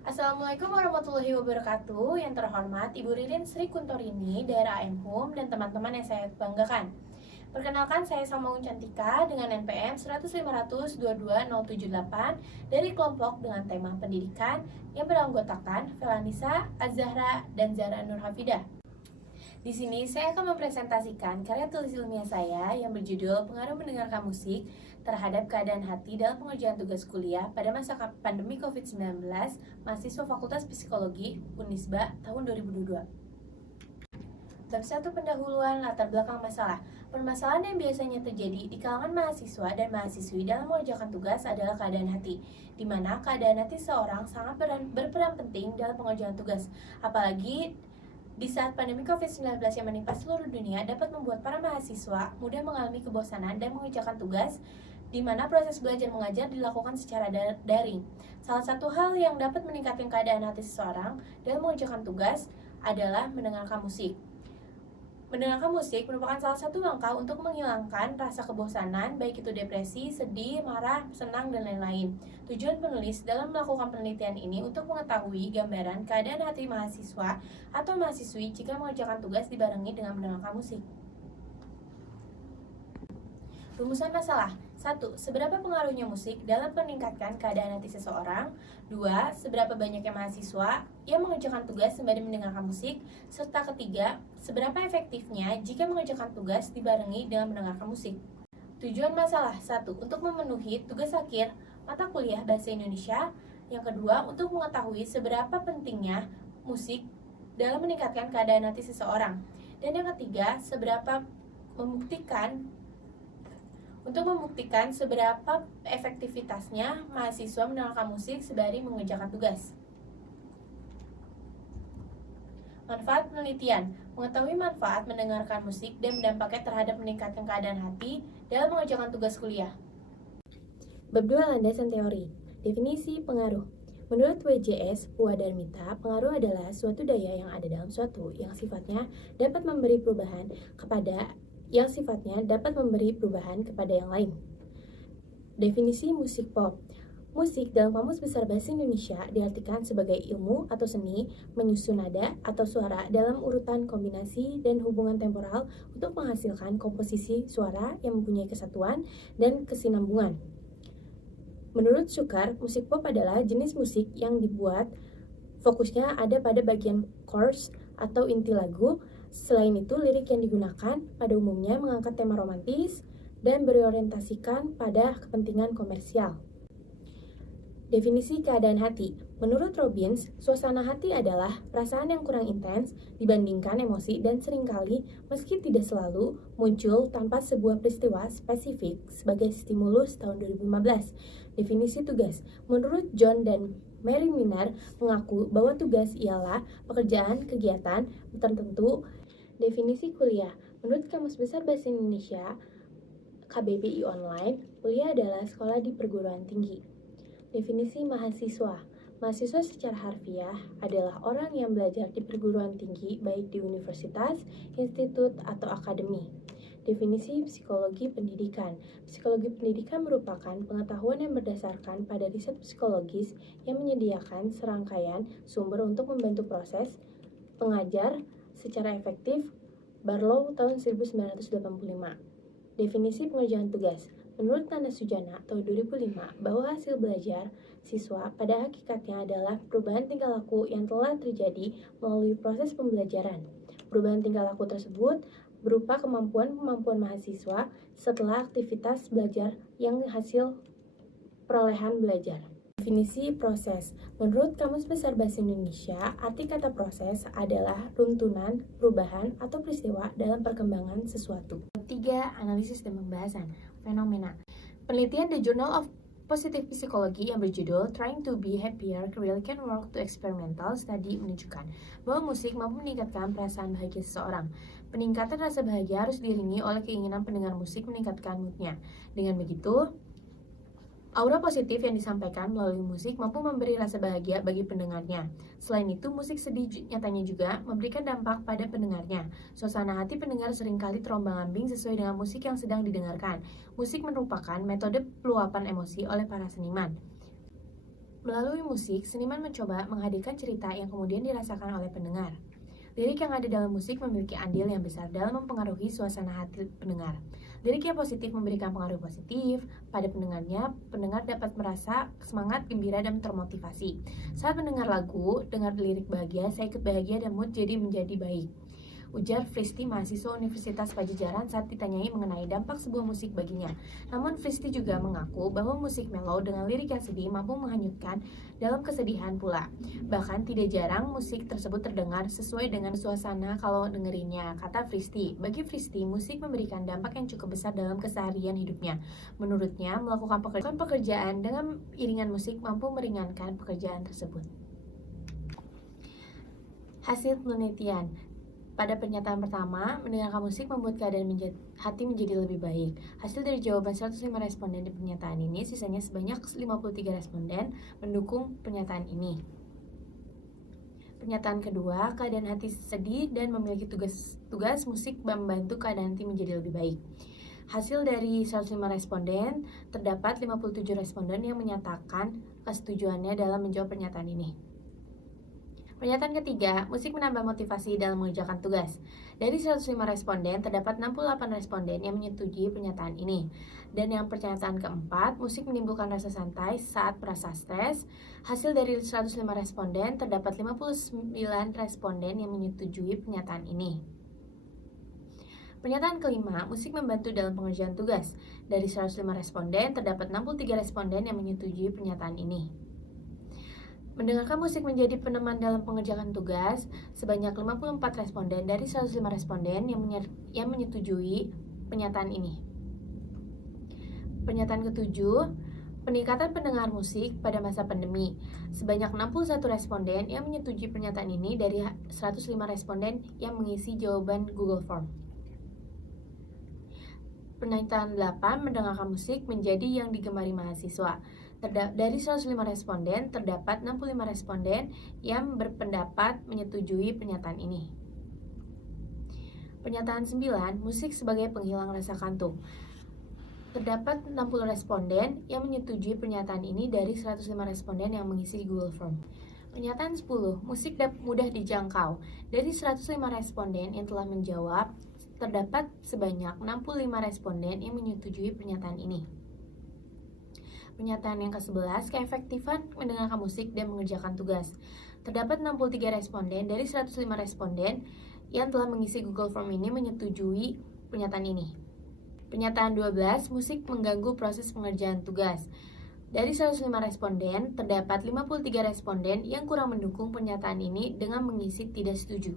Assalamualaikum warahmatullahi wabarakatuh. Yang terhormat Ibu Ririn Sri Kuntorini, daerah AM Hum, dan teman-teman yang saya banggakan. Perkenalkan, saya Samaung Cantika dengan NPM 100522078 dari kelompok dengan tema pendidikan yang beranggotakan Felanisa, Azahra, dan Zara Nur Hafidah. Di sini saya akan mempresentasikan karya tulis ilmiah saya yang berjudul Pengaruh Mendengarkan Musik terhadap Keadaan Hati dalam Pengerjaan Tugas Kuliah pada masa pandemi COVID-19, mahasiswa Fakultas Psikologi Unisba tahun 2022. Bab 1, pendahuluan latar belakang masalah. Permasalahan yang biasanya terjadi di kalangan mahasiswa dan mahasiswi dalam mengerjakan tugas adalah keadaan hati, di mana keadaan hati seorang sangat berperan penting dalam pengerjaan tugas, apalagi di saat pandemi COVID-19 yang menimpa seluruh dunia dapat membuat para mahasiswa mudah mengalami kebosanan dan mengerjakan tugas, di mana proses belajar mengajar dilakukan secara daring. Salah satu hal yang dapat meningkatkan keadaan hati seseorang dalam mengerjakan tugas adalah mendengarkan musik. Mendengarkan musik merupakan salah satu langkah untuk menghilangkan rasa kebosanan, baik itu depresi, sedih, marah, senang, dan lain-lain. Tujuan penulis dalam melakukan penelitian ini untuk mengetahui gambaran keadaan hati mahasiswa atau mahasiswi jika mengerjakan tugas dibarengi dengan mendengarkan musik. Rumusan masalah. 1. Seberapa pengaruhnya musik dalam meningkatkan keadaan hati seseorang? 2. Seberapa banyaknya mahasiswa yang mengerjakan tugas sembari mendengarkan musik? Serta ketiga, seberapa efektifnya jika mengerjakan tugas dibarengi dengan mendengarkan musik? Tujuan masalah. 1. Untuk memenuhi tugas akhir mata kuliah Bahasa Indonesia. Yang kedua, untuk mengetahui seberapa pentingnya musik dalam meningkatkan keadaan hati seseorang. Dan yang ketiga, untuk membuktikan seberapa efektivitasnya mahasiswa mendengarkan musik sembari mengerjakan tugas. Manfaat penelitian. Mengetahui manfaat mendengarkan musik dan dampaknya terhadap meningkatkan keadaan hati dalam mengerjakan tugas kuliah. Bab 2, landasan teori. Definisi pengaruh. Menurut WJS Puadarmita, pengaruh adalah suatu daya yang ada dalam suatu yang sifatnya dapat memberi perubahan kepada yang lain. Definisi musik pop. Musik dalam Kamus Besar Bahasa Indonesia diartikan sebagai ilmu atau seni menyusun nada atau suara dalam urutan kombinasi dan hubungan temporal untuk menghasilkan komposisi suara yang mempunyai kesatuan dan kesinambungan. Menurut Sukar, musik pop adalah jenis musik yang dibuat fokusnya ada pada bagian chorus atau inti lagu. Selain itu, lirik yang digunakan pada umumnya mengangkat tema romantis dan berorientasikan pada kepentingan komersial. Definisi keadaan hati. Menurut Robbins, suasana hati adalah perasaan yang kurang intens dibandingkan emosi dan seringkali, meski tidak selalu, muncul tanpa sebuah peristiwa spesifik sebagai stimulus tahun 2015. Definisi tugas. Menurut John dan Mary Miner mengaku bahwa tugas ialah pekerjaan kegiatan tertentu. Definisi kuliah. Menurut Kamus Besar Bahasa Indonesia KBBI Online, kuliah adalah sekolah di perguruan tinggi. Definisi mahasiswa. Mahasiswa secara harfiah adalah orang yang belajar di perguruan tinggi baik di universitas, institut, atau akademi. Definisi psikologi pendidikan. Psikologi pendidikan merupakan pengetahuan yang berdasarkan pada riset psikologis yang menyediakan serangkaian sumber untuk membantu proses pengajar secara efektif. Barlow tahun 1985. Definisi pengerjaan tugas. Menurut Nana Sujana tahun 2005, bahwa hasil belajar siswa pada hakikatnya adalah perubahan tingkah laku yang telah terjadi melalui proses pembelajaran. Perubahan tingkah laku tersebut berupa kemampuan mahasiswa setelah aktivitas belajar yang hasil perolehan belajar. Definisi proses. Menurut Kamus Besar Bahasa Indonesia, arti kata proses adalah runtunan, perubahan, atau peristiwa dalam perkembangan sesuatu. 3. Analisis dan pembahasan fenomena. Penelitian The Journal of Positive Psychology yang berjudul Trying to Be Happier Really Can Work to Experimental Study menunjukkan bahwa musik mampu meningkatkan perasaan bahagia seseorang. Peningkatan rasa bahagia harus diiringi oleh keinginan pendengar musik meningkatkan moodnya. Dengan begitu, aura positif yang disampaikan melalui musik mampu memberi rasa bahagia bagi pendengarnya. Selain itu, musik sedih nyatanya juga memberikan dampak pada pendengarnya. Suasana hati pendengar seringkali terombang-ambing sesuai dengan musik yang sedang didengarkan. Musik merupakan metode peluapan emosi oleh para seniman. Melalui musik, seniman mencoba menghadirkan cerita yang kemudian dirasakan oleh pendengar. Lirik yang ada dalam musik memiliki andil yang besar dalam mempengaruhi suasana hati pendengar. Lirik yang positif memberikan pengaruh positif pada pendengarnya, pendengar dapat merasa semangat, gembira, dan termotivasi. Saat mendengar lagu, dengar lirik bahagia, saya ikut bahagia dan mood menjadi baik. Ujar Fristi, mahasiswa Universitas Pajajaran saat ditanyai mengenai dampak sebuah musik baginya. Namun Fristi juga mengaku bahwa musik mellow dengan lirik yang sedih mampu menghanyutkan dalam kesedihan pula. Bahkan tidak jarang musik tersebut terdengar sesuai dengan suasana kalau dengerinnya, kata Fristi. Bagi Fristi, musik memberikan dampak yang cukup besar dalam keseharian hidupnya. Menurutnya, melakukan pekerjaan dengan iringan musik mampu meringankan pekerjaan tersebut. Hasil penelitian. Pada pernyataan pertama, mendengarkan musik membuat keadaan hati menjadi lebih baik. Hasil dari jawaban 105 responden di pernyataan ini, sisanya sebanyak 53 responden mendukung pernyataan ini. Pernyataan kedua, keadaan hati sedih dan memiliki tugas musik membantu keadaan hati menjadi lebih baik. Hasil dari 105 responden, terdapat 57 responden yang menyatakan kesetujuannya dalam menjawab pernyataan ini. Pernyataan ketiga, musik menambah motivasi dalam mengerjakan tugas. Dari 105 responden, terdapat 68 responden yang menyetujui pernyataan ini. Dan yang pernyataan keempat, musik menimbulkan rasa santai saat merasa stres. Hasil dari 105 responden, terdapat 59 responden yang menyetujui pernyataan ini. Pernyataan kelima, musik membantu dalam pengerjaan tugas. Dari 105 responden, terdapat 63 responden yang menyetujui pernyataan ini. Mendengarkan musik menjadi peneman dalam pengerjaan tugas, sebanyak 54 responden dari 105 responden yang menyetujui pernyataan ini. Pernyataan ketujuh, peningkatan pendengar musik pada masa pandemi. Sebanyak 61 responden yang menyetujui pernyataan ini dari 105 responden yang mengisi jawaban Google Form. Pernyataan 8, mendengarkan musik menjadi yang digemari mahasiswa. Dari 105 responden, terdapat 65 responden yang berpendapat menyetujui pernyataan ini. Pernyataan 9, musik sebagai penghilang rasa kantuk. Terdapat 60 responden yang menyetujui pernyataan ini dari 105 responden yang mengisi Google Form. Pernyataan 10, musik mudah dijangkau. Dari 105 responden yang telah menjawab, terdapat sebanyak 65 responden yang menyetujui pernyataan ini. Pernyataan yang ke-11, keefektifan mendengarkan musik dan mengerjakan tugas. Terdapat 63 responden dari 105 responden yang telah mengisi Google Form ini menyetujui pernyataan ini. Pernyataan 12, musik mengganggu proses pengerjaan tugas. Dari 105 responden, terdapat 53 responden yang kurang mendukung pernyataan ini dengan mengisi tidak setuju.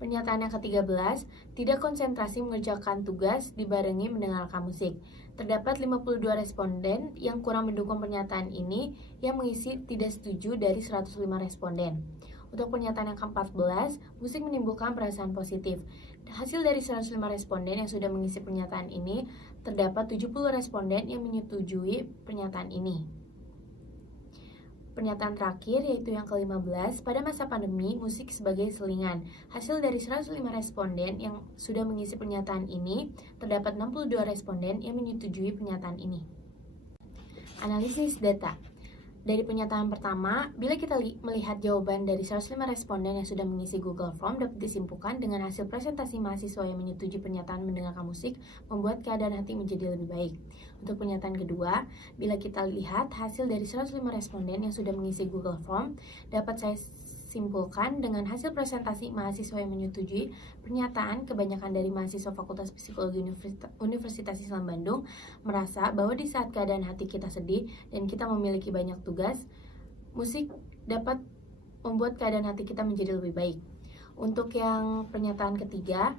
Pernyataan yang ke-13, tidak konsentrasi mengerjakan tugas dibarengi mendengarkan musik. Terdapat 52 responden yang kurang mendukung pernyataan ini yang mengisi tidak setuju dari 105 responden. Untuk pernyataan yang ke-14, musik menimbulkan perasaan positif. Hasil dari 105 responden yang sudah mengisi pernyataan ini, terdapat 70 responden yang menyetujui pernyataan ini. Pernyataan terakhir yaitu yang ke-15, pada masa pandemi, musik sebagai selingan. Hasil dari 105 responden yang sudah mengisi pernyataan ini, terdapat 62 responden yang menyetujui pernyataan ini. Analisis data. Dari pernyataan pertama, bila kita melihat jawaban dari 105 responden yang sudah mengisi Google Form, dapat disimpulkan dengan hasil presentasi mahasiswa yang menyetujui pernyataan mendengarkan musik membuat keadaan hati menjadi lebih baik. Untuk pernyataan kedua, bila kita lihat hasil dari 105 responden yang sudah mengisi Google Form, dapat saya simpulkan dengan hasil presentasi mahasiswa yang menyetujui pernyataan, kebanyakan dari mahasiswa Fakultas Psikologi Universitas Islam Bandung merasa bahwa di saat keadaan hati kita sedih dan kita memiliki banyak tugas, musik dapat membuat keadaan hati kita menjadi lebih baik. Untuk yang pernyataan ketiga,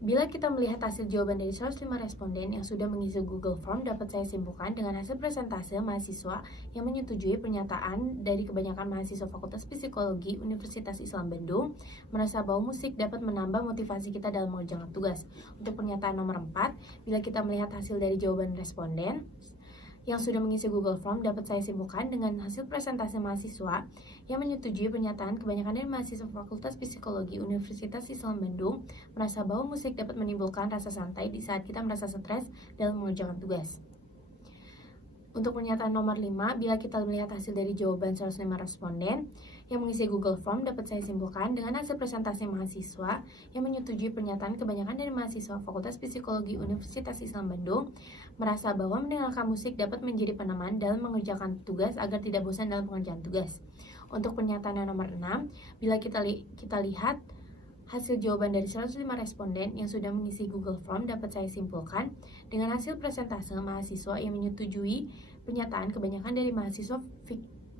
bila kita melihat hasil jawaban dari 105 responden yang sudah mengisi Google Form, dapat saya simpulkan dengan hasil presentase mahasiswa yang menyetujui pernyataan dari kebanyakan mahasiswa Fakultas Psikologi Universitas Islam Bandung merasa bahwa musik dapat menambah motivasi kita dalam mengerjakan tugas. Untuk pernyataan nomor 4, bila kita melihat hasil dari jawaban responden yang sudah mengisi Google Form, dapat saya simpulkan dengan hasil presentasi mahasiswa yang menyetujui pernyataan kebanyakan dari mahasiswa Fakultas Psikologi Universitas Islam Bandung merasa bahwa musik dapat menimbulkan rasa santai di saat kita merasa stres dalam mengerjakan tugas. Untuk pernyataan nomor 5, bila kita melihat hasil dari jawaban 105 responden yang mengisi Google Form, dapat saya simpulkan dengan hasil presentasi mahasiswa yang menyetujui pernyataan kebanyakan dari mahasiswa Fakultas Psikologi Universitas Islam Bandung merasa bahwa mendengarkan musik dapat menjadi peneman dalam mengerjakan tugas agar tidak bosan dalam pengerjaan tugas. Untuk pernyataan yang nomor 6, bila kita lihat hasil jawaban dari 105 responden yang sudah mengisi Google Form, dapat saya simpulkan dengan hasil presentase mahasiswa yang menyetujui pernyataan kebanyakan dari mahasiswa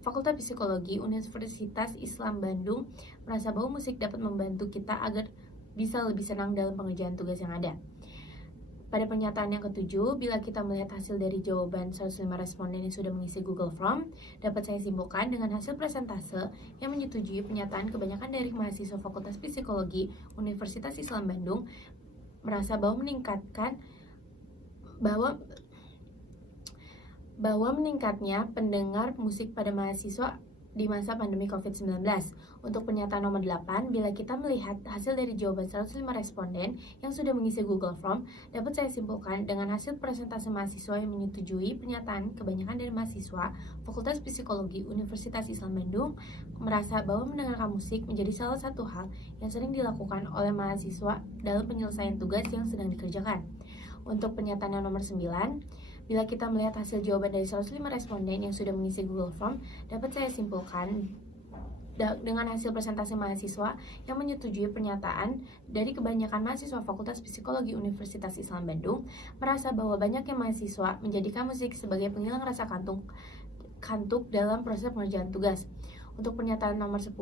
Fakultas Psikologi Universitas Islam Bandung merasa bahwa musik dapat membantu kita agar bisa lebih senang dalam pengerjaan tugas yang ada. Pada pernyataan yang ketujuh, bila kita melihat hasil dari jawaban 105 responden yang sudah mengisi Google Form, dapat saya simpulkan dengan hasil presentase yang menyetujui pernyataan kebanyakan dari mahasiswa Fakultas Psikologi Universitas Islam Bandung merasa bahwa meningkatnya pendengar musik pada mahasiswa di masa pandemi COVID-19. Untuk pernyataan nomor 8, bila kita melihat hasil dari jawaban 105 responden yang sudah mengisi Google Form, dapat saya simpulkan dengan hasil presentasi mahasiswa yang menyetujui pernyataan kebanyakan dari mahasiswa Fakultas Psikologi Universitas Islam Bandung merasa bahwa mendengarkan musik menjadi salah satu hal yang sering dilakukan oleh mahasiswa dalam penyelesaian tugas yang sedang dikerjakan. Untuk pernyataan yang nomor 9, bila kita melihat hasil jawaban dari 105 responden yang sudah mengisi Google Form, dapat saya simpulkan dengan hasil presentasi mahasiswa yang menyetujui pernyataan dari kebanyakan mahasiswa Fakultas Psikologi Universitas Islam Bandung merasa bahwa banyaknya mahasiswa menjadikan musik sebagai penghilang rasa kantuk dalam proses pengerjaan tugas. Untuk pernyataan nomor 10,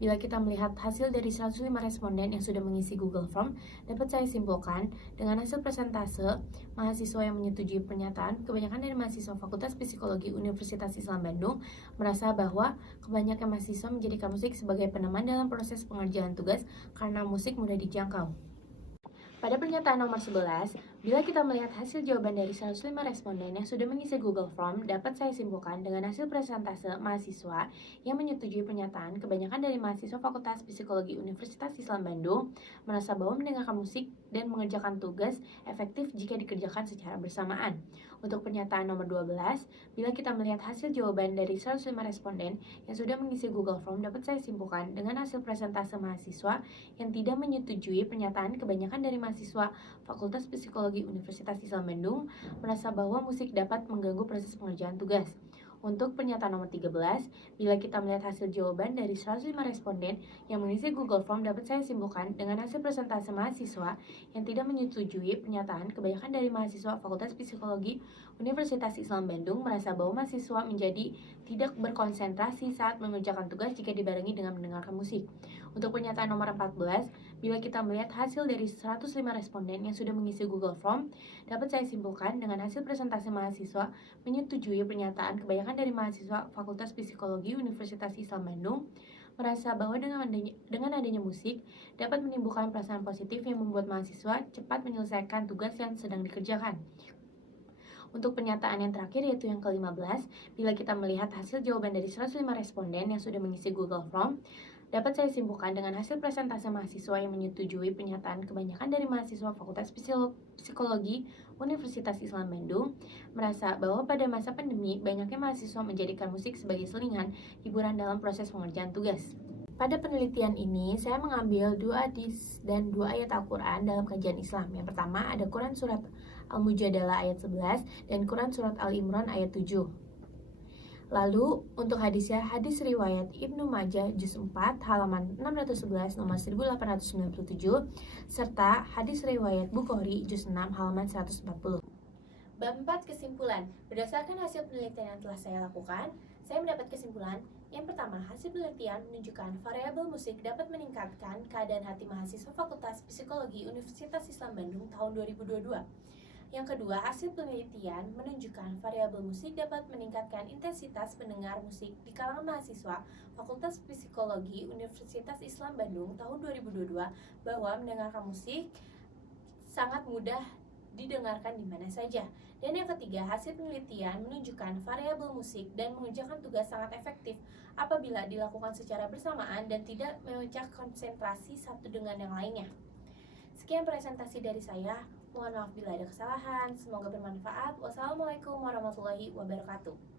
bila kita melihat hasil dari 105 responden yang sudah mengisi Google Form, dapat saya simpulkan dengan hasil presentase mahasiswa yang menyetujui pernyataan kebanyakan dari mahasiswa Fakultas Psikologi Universitas Islam Bandung merasa bahwa kebanyakan mahasiswa menjadikan musik sebagai peneman dalam proses pengerjaan tugas karena musik mudah dijangkau. Pada pernyataan nomor 11, bila kita melihat hasil jawaban dari 105 responden yang sudah mengisi Google Form, dapat saya simpulkan dengan hasil presentase mahasiswa yang menyetujui pernyataan kebanyakan dari mahasiswa Fakultas Psikologi Universitas Islam Bandung merasa bahwa mendengarkan musik dan mengerjakan tugas efektif jika dikerjakan secara bersamaan. Untuk pernyataan nomor 12, bila kita melihat hasil jawaban dari 105 responden yang sudah mengisi Google Form, dapat saya simpulkan dengan hasil presentase mahasiswa yang tidak menyetujui pernyataan kebanyakan dari mahasiswa Fakultas Psikologi Universitas Islam Bandung merasa bahwa musik dapat mengganggu proses pengerjaan tugas. Untuk pernyataan nomor 13, bila kita melihat hasil jawaban dari 105 responden yang mengisi Google Form, dapat saya simpulkan dengan hasil presentase mahasiswa yang tidak menyetujui pernyataan kebanyakan dari mahasiswa Fakultas Psikologi Universitas Islam Bandung merasa bahwa mahasiswa menjadi tidak berkonsentrasi saat mengerjakan tugas jika dibarengi dengan mendengarkan musik. Untuk pernyataan nomor 14, bila kita melihat hasil dari 105 responden yang sudah mengisi Google Form, dapat saya simpulkan dengan hasil presentasi mahasiswa menyetujui pernyataan kebanyakan dari mahasiswa Fakultas Psikologi Universitas Islam Bandung merasa bahwa dengan adanya musik dapat menimbulkan perasaan positif yang membuat mahasiswa cepat menyelesaikan tugas yang sedang dikerjakan. Untuk pernyataan yang terakhir yaitu yang ke-15, bila kita melihat hasil jawaban dari 105 responden yang sudah mengisi Google Form, dapat saya simpulkan dengan hasil presentasi mahasiswa yang menyetujui pernyataan kebanyakan dari mahasiswa Fakultas Psikologi Universitas Islam Bandung merasa bahwa pada masa pandemi banyaknya mahasiswa menjadikan musik sebagai selingan hiburan dalam proses pengerjaan tugas. Pada penelitian ini, saya mengambil 2 hadis dan 2 ayat Al-Quran dalam kajian Islam. Yang pertama ada Quran Surat Al-Mujadalah ayat 11 dan Quran Surat Al-Imran ayat 7. Lalu untuk hadisnya, hadis riwayat Ibnu Majah juz 4 halaman 611 nomor 1897 serta hadis riwayat Bukhari juz 6 halaman 140. Bab 4 kesimpulan. Berdasarkan hasil penelitian yang telah saya lakukan, saya mendapat kesimpulan yang pertama, hasil penelitian menunjukkan variabel musik dapat meningkatkan keadaan hati mahasiswa Fakultas Psikologi Universitas Islam Bandung tahun 2022. Yang kedua, hasil penelitian menunjukkan variabel musik dapat meningkatkan intensitas pendengar musik di kalangan mahasiswa Fakultas Psikologi Universitas Islam Bandung tahun 2022 bahwa mendengarkan musik sangat mudah didengarkan di mana saja. Dan yang ketiga, hasil penelitian menunjukkan variabel musik dan mengerjakan tugas sangat efektif apabila dilakukan secara bersamaan dan tidak memecah konsentrasi satu dengan yang lainnya. Sekian presentasi dari saya. Mohon maaf bila ada kesalahan. Semoga bermanfaat. Wassalamualaikum warahmatullahi wabarakatuh.